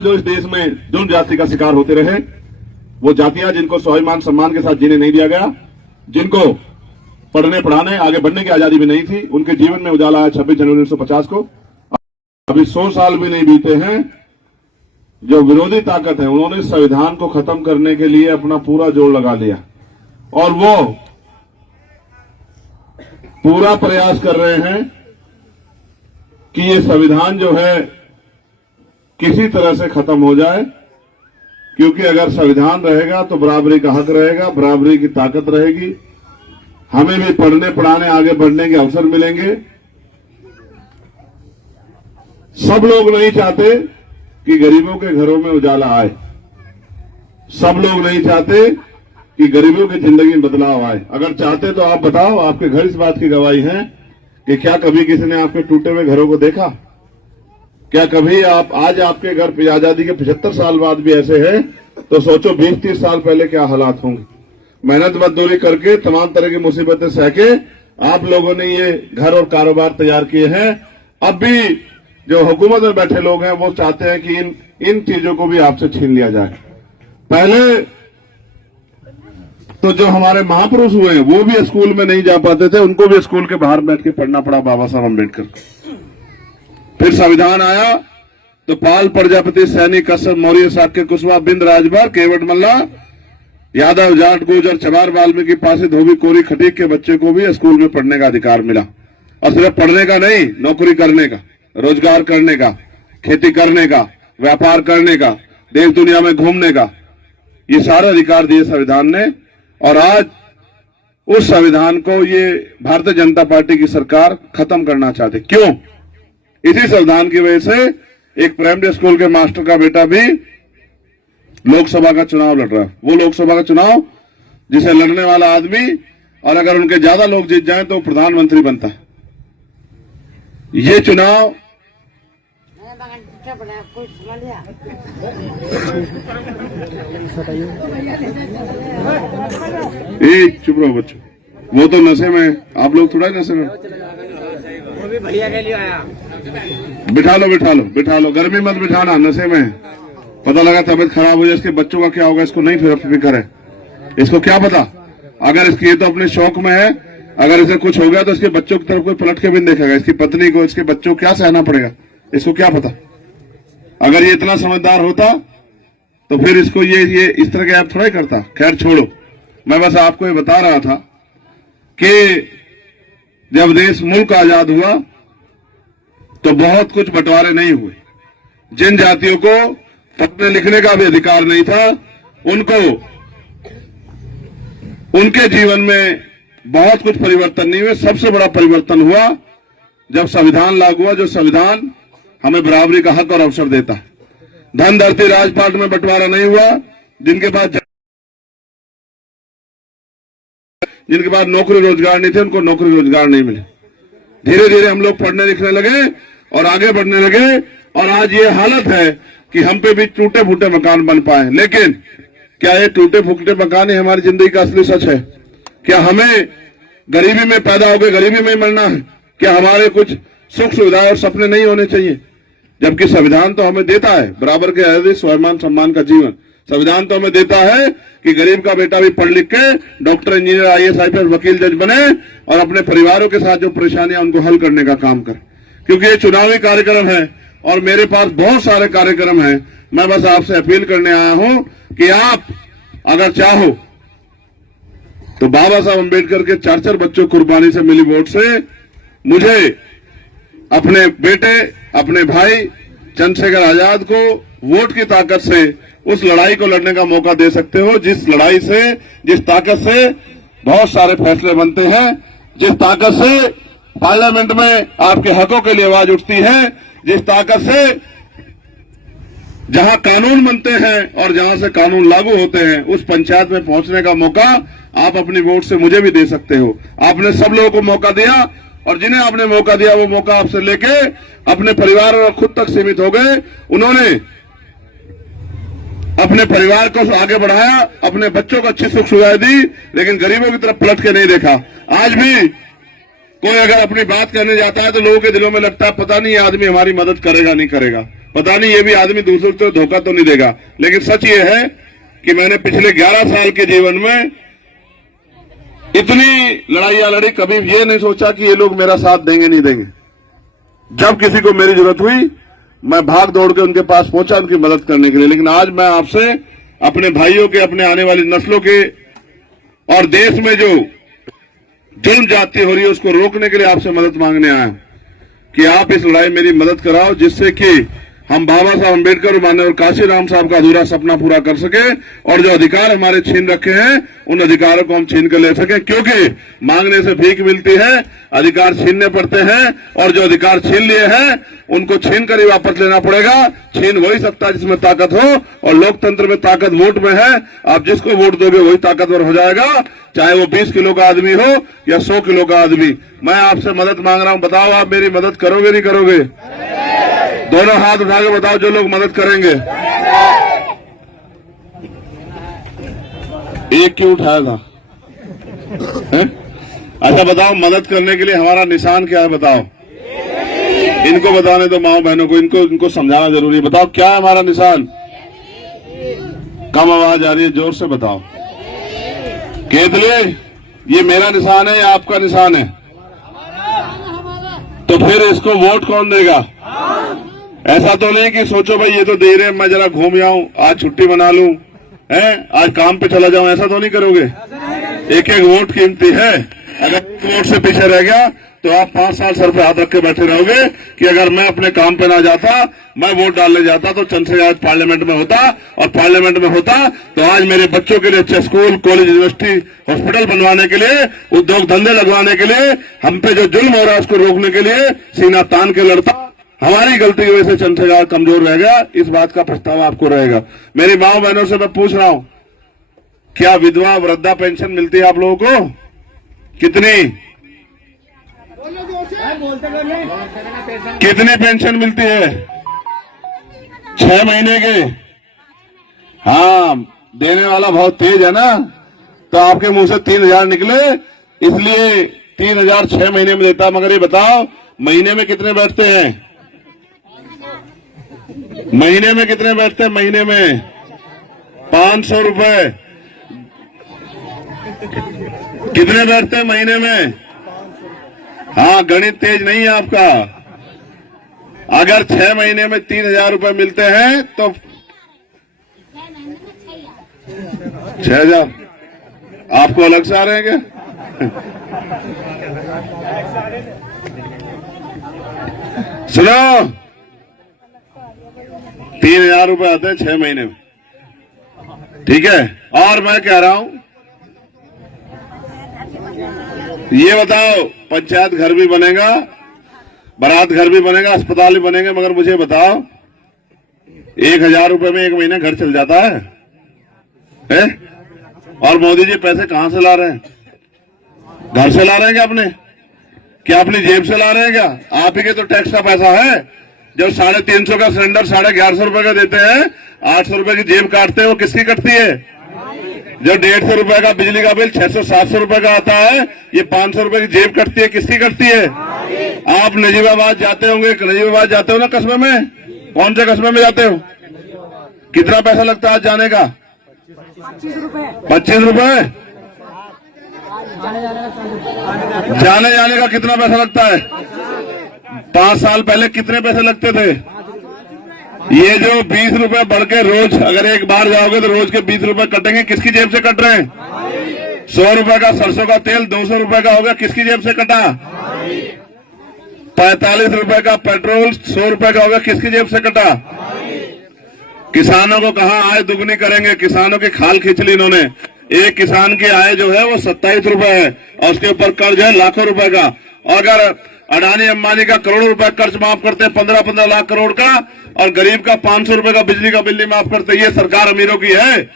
जो इस देश में जुल्म जाति का शिकार होते रहे, वो जातियां जिनको स्वाभिमान सम्मान के साथ जीने नहीं दिया गया, जिनको पढ़ने पढ़ाने आगे बढ़ने की आजादी भी नहीं थी, उनके जीवन में उजाला आया 26 जनवरी 1950 को। अभी 100 साल भी नहीं बीते हैं, जो विरोधी ताकत है उन्होंने संविधान को खत्म करने के लिए अपना पूरा जोर लगा लिया और वो पूरा प्रयास कर रहे हैं कि ये संविधान जो है किसी तरह से खत्म हो जाए, क्योंकि अगर संविधान रहेगा तो बराबरी का हक रहेगा, बराबरी की ताकत रहेगी, हमें भी पढ़ने पढ़ाने आगे बढ़ने के अवसर मिलेंगे। सब लोग नहीं चाहते कि गरीबों के घरों में उजाला आए, सब लोग नहीं चाहते कि गरीबों की जिंदगी में बदलाव आए। अगर चाहते तो आप बताओ, आपके घर इस बात की गवाही है कि क्या कभी किसी ने आपके टूटे हुए घरों को देखा? क्या कभी आप आज आपके घर आजादी के 75 साल बाद भी ऐसे हैं तो सोचो 20-30 साल पहले क्या हालात होंगे। मेहनत मजदूरी करके तमाम तरह की मुसीबतें सहके आप लोगों ने ये घर और कारोबार तैयार किए हैं। अब भी जो हुकूमत में बैठे लोग हैं वो चाहते हैं कि इन चीजों को भी आपसे छीन लिया जाए। पहले तो जो हमारे महापुरुष हुए हैं वो भी स्कूल में नहीं जा पाते थे, उनको भी स्कूल के बाहर बैठ के पढ़ना पड़ा बाबा साहब अम्बेडकर। फिर संविधान आया तो पाल, प्रजापति, सैनी, कश्यप, मौर्य, शाक्य, कुशवाहा, बिंद, राजभर, केवट मल्ला, यादव, जाट, गुर्जर, चमार, वाल्मीकि, पासी, धोबी, कोरी, खटीक के बच्चे को भी स्कूल में पढ़ने का अधिकार मिला। और सिर्फ पढ़ने का नहीं, नौकरी करने का, रोजगार करने का, खेती करने का, व्यापार करने का, देश दुनिया में घूमने का, ये सारा अधिकार दिए संविधान ने। और आज उस संविधान को ये भारतीय जनता पार्टी की सरकार खत्म करना चाहती। क्यों? इसी संविधान की वजह से एक प्राइमरी स्कूल के मास्टर का बेटा भी लोकसभा का चुनाव लड़ रहा है। वो लोकसभा का चुनाव जिसे लड़ने वाला आदमी, और अगर उनके ज्यादा लोग जीत जाएं तो प्रधानमंत्री बनता है। ये चुनाव चुप रहो बच्चों, वो तो नशे में, आप लोग थोड़ा नशे में। वो भी भैया के लिए आया। बिठा लो बिठा लो बिठा लो, गर्मी मत बिठाना, नशे में। पता लगा तबियत खराब हो जाए, इसके बच्चों का क्या होगा इसको नहीं फिक्र है। इसको क्या पता, अगर इसकी ये तो अपने शौक में है, अगर इसे कुछ हो गया तो इसके बच्चों की तरफ कोई पलट के भी नहीं देखेगा, इसकी पत्नी को, इसके बच्चों को क्या सहना पड़ेगा, इसको क्या पता। अगर ये इतना समझदार होता तो फिर इसको ये इस तरह के ऐप थोड़ा ही करता। खैर छोड़ो, मैं बस आपको ये बता रहा था कि जब देश मुल्क आजाद हुआ तो बहुत कुछ बंटवारे नहीं हुए। जिन जातियों को पढ़ने लिखने का भी अधिकार नहीं था, उनको उनके जीवन में बहुत कुछ परिवर्तन नहीं हुए। सबसे बड़ा परिवर्तन हुआ जब संविधान लागू हुआ, जो संविधान हमें बराबरी का हक और अवसर देता है। धन धरती राजपाट में बंटवारा नहीं हुआ। जिनके पास नौकरी रोजगार नहीं थे उनको नौकरी रोजगार नहीं मिले। धीरे धीरे हम लोग पढ़ने लिखने लगे और आगे बढ़ने लगे, और आज ये हालत है कि हम पे भी टूटे फूटे मकान बन पाए। लेकिन क्या ये टूटे फूटे मकान ही हमारी जिंदगी का असली सच है? क्या हमें गरीबी में पैदा होकर गरीबी में ही मरना है? क्या हमारे कुछ सुख सुविधाएं और सपने नहीं होने चाहिए? जबकि संविधान तो हमें देता है बराबर के आजादी, स्वाभिमान सम्मान का जीवन। संविधान तो हमें देता है कि गरीब का बेटा भी पढ़ लिख के डॉक्टर, इंजीनियर, IAS, IPS, वकील, जज बने और अपने परिवारों के साथ जो परेशानियां उनको हल करने का काम करे। क्योंकि ये चुनावी कार्यक्रम है और मेरे पास बहुत सारे कार्यक्रम हैं। मैं बस आपसे अपील करने आया हूं कि आप अगर चाहो तो बाबा साहब अम्बेडकर के 4 बच्चों कुर्बानी से मिली वोट से मुझे अपने बेटे, अपने भाई चंद्रशेखर आजाद को वोट की ताकत से उस लड़ाई को लड़ने का मौका दे सकते हो, जिस लड़ाई से, जिस ताकत से बहुत सारे फैसले बनते हैं, जिस ताकत से पार्लियामेंट में आपके हकों के लिए आवाज उठती है, जिस ताकत से जहां कानून बनते हैं और जहां से कानून लागू होते हैं उस पंचायत में पहुंचने का मौका आप अपनी वोट से मुझे भी दे सकते हो। आपने सब लोगों को मौका दिया और जिन्हें आपने मौका दिया वो मौका आपसे लेके अपने परिवार और खुद तक सीमित हो गए। उन्होंने अपने परिवार को आगे बढ़ाया, अपने बच्चों को अच्छी सुख सुविधाएं दी, लेकिन गरीबों की तरफ पलट के नहीं देखा। आज भी कोई अगर अपनी बात करने जाता है तो लोगों के दिलों में लगता है पता नहीं ये आदमी हमारी मदद करेगा नहीं करेगा। पता नहीं ये भी आदमी दूसरों को धोखा तो नहीं देगा। लेकिन सच ये है कि मैंने पिछले 11 साल के जीवन में इतनी लड़ाइयां लड़ी, कभी ये नहीं सोचा कि ये लोग मेरा साथ देंगे नहीं देंगे। जब किसी को मेरी जरूरत हुई मैं भाग दौड़ के उनके पास पहुंचा उनकी मदद करने के लिए। लेकिन आज मैं आपसे अपने भाइयों के, अपने आने वाली नस्लों के और देश में जो जुल्म जाती हो रही है उसको रोकने के लिए आपसे मदद मांगने आया कि आप इस लड़ाई मेरी मदद कराओ, जिससे कि हम बाबा साहब अम्बेडकर और माननीय काशीराम साहब का अधूरा सपना पूरा कर सके और जो अधिकार हमारे छीन रखे हैं उन अधिकारों को हम छीन कर ले सके। क्योंकि मांगने से भीख मिलती है, अधिकार छीनने पड़ते हैं और जो अधिकार छीन लिए हैं उनको छीन कर ही वापस लेना पड़ेगा। छीन वही सकता है जिसमें ताकत हो, और लोकतंत्र में ताकत वोट में है। आप जिसको वोट दोगे वही ताकतवर हो जाएगा, चाहे वो 20 किलो का आदमी हो या 100 किलो का आदमी। मैं आपसे मदद मांग रहा हूं, बताओ आप मेरी मदद करोगे नहीं करोगे? दोनों हाथ उठा के बताओ जो लोग मदद करेंगे। एक क्यों उठाया था? अच्छा बताओ, मदद करने के लिए हमारा निशान क्या है बताओ? इनको बताने दो, माओ बहनों को, इनको समझाना जरूरी है। बताओ क्या है हमारा निशान? कम आवाज आ रही है, जोर से बताओ। केतली, ये मेरा निशान है या आपका निशान है? तो फिर इसको वोट कौन देगा? ऐसा तो नहीं कि सोचो भाई ये तो दे रहे हैं, मैं जरा घूम आऊं, आज छुट्टी मना लूं, आज काम पे चला जाऊं, ऐसा तो नहीं करोगे। एक एक वोट कीमती है। अगर एक वोट से पीछे रह गया तो आप 5 साल सर पे हाथ रख के बैठे रहोगे कि अगर मैं अपने काम पे ना जाता, मैं वोट डालने जाता तो चंद्रशेखर आज पार्लियामेंट में होता, और पार्लियामेंट में होता तो आज मेरे बच्चों के लिए अच्छे स्कूल, कॉलेज, यूनिवर्सिटी, हॉस्पिटल बनवाने के लिए, उद्योग धंधे लगवाने के लिए, हम पे जो जुल्म हो रहा है उसको रोकने के लिए सीना तान के लड़ता। हमारी गलती की वजह से चंद्रशेखर कमजोर रह गया। इस बात का पछतावा आपको रहेगा। मेरी माओ बहनों से मैं पूछ रहा हूं, क्या विधवा वृद्धा पेंशन मिलती है आप लोगों को? कितनी कितनी पेंशन मिलती है? 6 महीने के। हाँ, देने वाला बहुत तेज है ना, तो आपके मुंह से 3000 निकले, इसलिए 3000 6 महीने में देता। मगर ये बताओ महीने में कितने बैठते हैं? महीने में कितने बैठते हैं? महीने में 500 रुपए। कितने बैठते हैं महीने में? हाँ, गणित तेज नहीं है आपका। अगर 6 महीने में 3000 रुपए मिलते हैं तो 6000 आपको अलग से आ रहे हैं क्या? सुनो, 3000 रुपए आते हैं 6 महीने में, ठीक है। और मैं कह रहा हूं, ये बताओ पंचायत घर भी बनेगा, बारात घर भी बनेगा, अस्पताल भी बनेंगे, मगर मुझे बताओ 1000 रुपए में 1 महीने घर चल जाता है? और मोदी जी पैसे कहां से ला रहे हैं? घर से ला रहे हैं क्या अपने? क्या अपनी जेब से ला रहे हैं क्या? आप ही के तो टैक्स का पैसा है। जब 350 का सिलेंडर 1150 रुपए का देते हैं, 800 रुपए की जेब काटते हैं, वो किसकी कटती है? जो 150 रुपए का बिजली का बिल 600-700 रुपए का आता है, ये 500 रुपए की जेब कटती है, किसकी कटती है? आप नजीबाबाद जाते होंगे, नजीबाबाद जाते हो ना कस्बे में? कौन से कस्बे में जाते हो? कितना पैसा लगता है आज जाने का? 25 रुपए। जाने जाने का कितना पैसा लगता है? 5 साल पहले कितने पैसे लगते थे? ये जो 20 रुपए बढ़ के रोज, अगर एक बार जाओगे तो रोज के 20 रुपए कटेंगे, किसकी जेब से कट रहे हैं? 100 रुपए का सरसों का तेल 200 रुपए का होगा, किसकी जेब से कटा? 45 रुपए का पेट्रोल 100 रुपए का होगा, किसकी जेब से कटा? किसानों को कहा आय दुगनी करेंगे, किसानों की खाल खींच ली इन्होंने। एक किसान की आय जो है वो 27 रुपए है, और उसके ऊपर कर्ज है लाखों रुपए का। अगर अडानी अंबानी का करोड़ों रुपए कर्ज माफ करते हैं, 15-15 लाख करोड़ का, और गरीब का 500 रुपए का बिजली का बिल नहीं माफ करते। ये सरकार अमीरों की है।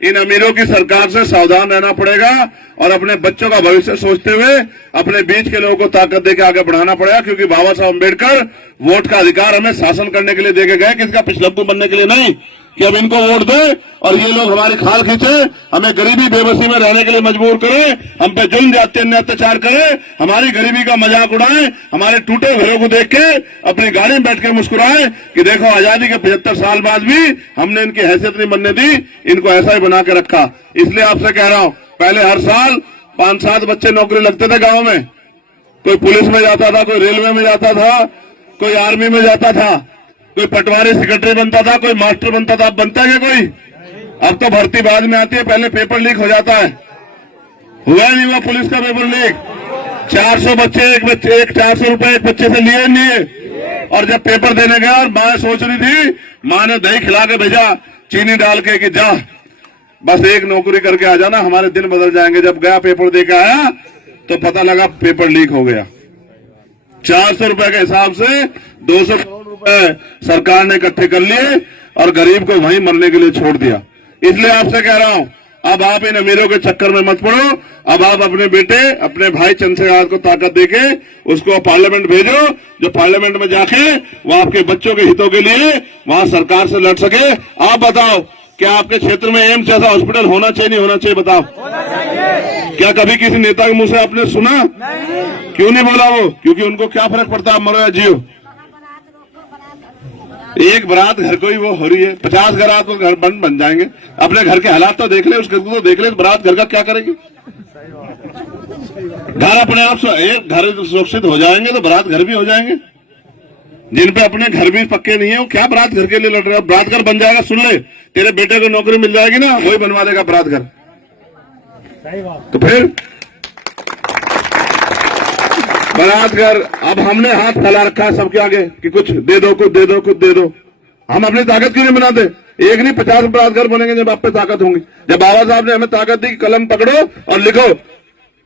इन अमीरों की सरकार से सावधान रहना पड़ेगा और अपने बच्चों का भविष्य सोचते हुए अपने बीच के लोगों को ताकत देकर आगे बढ़ाना पड़ेगा। क्योंकि बाबा साहब अम्बेडकर वोट का अधिकार हमें शासन करने के लिए देके गए, किसका पिछलग्गू बनने के लिए नहीं। कि अब इनको वोट दे और ये लोग हमारी खाल खींचे, हमें गरीबी बेबसी में रहने के लिए मजबूर करें, हम पे जुल्म जाते अन्य अत्याचार करें, हमारी गरीबी का मजाक उड़ाएं, हमारे टूटे घरों को देख के अपनी गाड़ी में बैठ कर मुस्कुराएं कि देखो आजादी के 75 साल बाद भी हमने इनकी हैसियत नहीं बनने दी, इनको ऐसा ही बना के रखा। इसलिए आपसे कह रहा हूं, पहले हर साल 5-7 बच्चे नौकरी लगते थे गांव में, कोई पुलिस में जाता था, कोई रेलवे में जाता था, कोई आर्मी में जाता था, कोई पटवारी सेक्रेटरी बनता था, कोई मास्टर बनता था। अब बनता है क्या कोई? अब तो भर्ती बाद में आती है, पहले पेपर लीक हो जाता है। हुआ नहीं हुआ पुलिस का पेपर लीक? 400 बच्चे एक 400 रुपए एक बच्चे से लिए नहीं। और जब पेपर देने गया और माँ सोच रही थी, माँ ने दही खिला के भेजा चीनी डाल के कि जा बस एक नौकरी करके आ जाना, हमारे दिन बदल जाएंगे। जब गया पेपर दे के आया तो पता लगा पेपर लीक हो गया। 400 रुपए के हिसाब से 200 करोड़ रुपए सरकार ने इकट्ठे कर लिए और गरीब को वहीं मरने के लिए छोड़ दिया। इसलिए आपसे कह रहा हूं, अब आप इन अमीरों के चक्कर में मत पड़ो। अब आप अपने बेटे, अपने भाई चंद्रशेखर को ताकत देके उसको पार्लियामेंट भेजो, जो पार्लियामेंट में जाके वो आपके बच्चों के हितों के लिए वहां सरकार से लड़ सके। आप बताओ, क्या आपके क्षेत्र में एम्स जैसा हॉस्पिटल होना चाहिए नहीं होना चाहिए? बताओ। क्या कभी किसी नेता के मुंह से आपने सुना? नहीं। क्यों नहीं बोला वो? क्योंकि उनको क्या फर्क पड़ता है मरो या जियो। एक बारात घर को ही वो हो रही है, 50 घर तो घर बन जाएंगे। अपने घर के हालात तो देख ले, उस घर को तो देख ले, बारात घर का क्या करेगी? घर अपने आप एक घर सुरक्षित हो जाएंगे तो बारात घर भी हो जाएंगे। जिन पे अपने घर भी पक्के नहीं है वो क्या बारात घर के लिए लड़ रहे हैं? बारात घर बन जाएगा, सुन ले, तेरे बेटे को नौकरी मिल जाएगी ना, वही बनवा देगा बारात घर। तो फिर बारात घर, अब हमने हाथ फैला रखा है सबके आगे कि कुछ दे दो, कुछ दे दो, कुछ दे दो। हम अपनी ताकत क्यों नहीं बनाते? एक नहीं 50 बारात घर बनेंगे जब आप पे ताकत होंगी। जब बाबा साहब ने हमें ताकत दी, कलम पकड़ो और लिखो,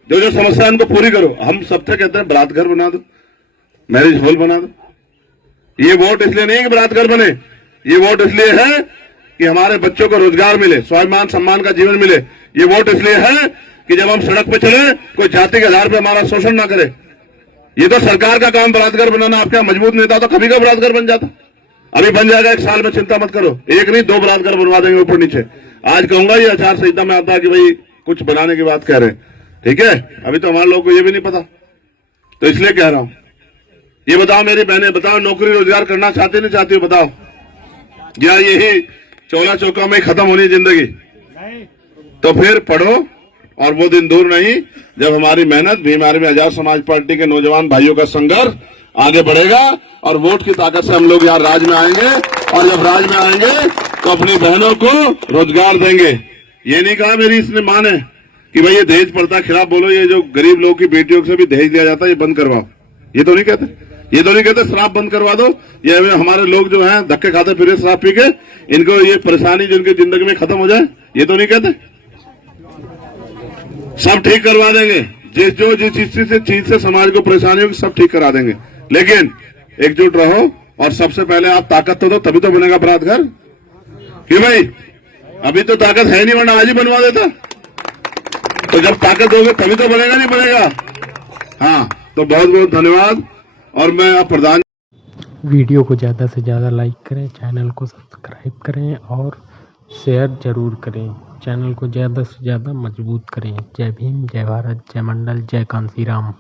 जो जो समस्या है उनको पूरी करो। हम सबसे कहते हैं बारात घर बना दो, मैरिज हॉल बना दो। ये वोट इसलिए नहीं कि बारात घर बने, ये वोट इसलिए है कि हमारे बच्चों को रोजगार मिले, स्वाभिमान सम्मान का जीवन मिले। ये वोट इसलिए है कि जब हम सड़क पे चले कोई जाति के आधार पर हमारा शोषण ना करे। ये तो सरकार का काम बारात घर बनाना। आपका मजबूत नेता तो कभी का बारात घर बन जाता, अभी बन जाएगा 1 साल में, चिंता मत करो। एक नहीं 2 बारात घर बनवा देंगे ऊपर नीचे। आज कहूंगा ये आचार संहिता में आता है कि भाई कुछ बनाने की बात कह रहे हैं, ठीक है? अभी तो हमारे लोगों को ये भी नहीं पता, तो इसलिए कह रहा हूं। ये बताओ मेरी बहनें, बताओ नौकरी रोजगार करना चाहती नहीं चाहती हो? बताओ। या यही चौला चौका में खत्म होनी जिंदगी? तो फिर पढ़ो, और वो दिन दूर नहीं जब हमारी मेहनत, भीम आर्मी आजाद समाज पार्टी के नौजवान भाइयों का संघर्ष आगे बढ़ेगा और वोट की ताकत से हम लोग यहाँ राज में आएंगे। और जब राज में आएंगे तो अपनी बहनों को रोजगार देंगे। ये नहीं कहा मेरी इसने मां ने कि भाई ये दहेज प्रथा खिलाफ बोलो, ये जो गरीब लोगों की बेटियों से भी दहेज दिया जाता है ये बंद करवाओ। ये तो नहीं कहते, ये तो नहीं कहते शराब बंद करवा दो। ये हमारे लोग जो हैं धक्के खाते फिर शराब पी के, इनको ये परेशानी जो इनकी जिंदगी में खत्म हो जाए, ये तो नहीं कहते। सब ठीक करवा देंगे, जिस चीज से समाज को परेशानी होगी सब ठीक करा देंगे। लेकिन एकजुट रहो और सबसे पहले आप ताकत तो दो, तभी तो बनेगा बारात घर। क्यों भाई? अभी तो ताकत है नहीं, वरना आज ही बनवा देता। तो जब ताकत दोगे तभी तो बनेगा, नहीं बनेगा? हाँ, तो बहुत बहुत धन्यवाद। और मैं अब प्रधान, वीडियो को ज़्यादा से ज़्यादा लाइक करें, चैनल को सब्सक्राइब करें और शेयर ज़रूर करें। चैनल को ज़्यादा से ज़्यादा मजबूत करें। जय भीम, जय भारत, जय मंडल, जय कांसीराम।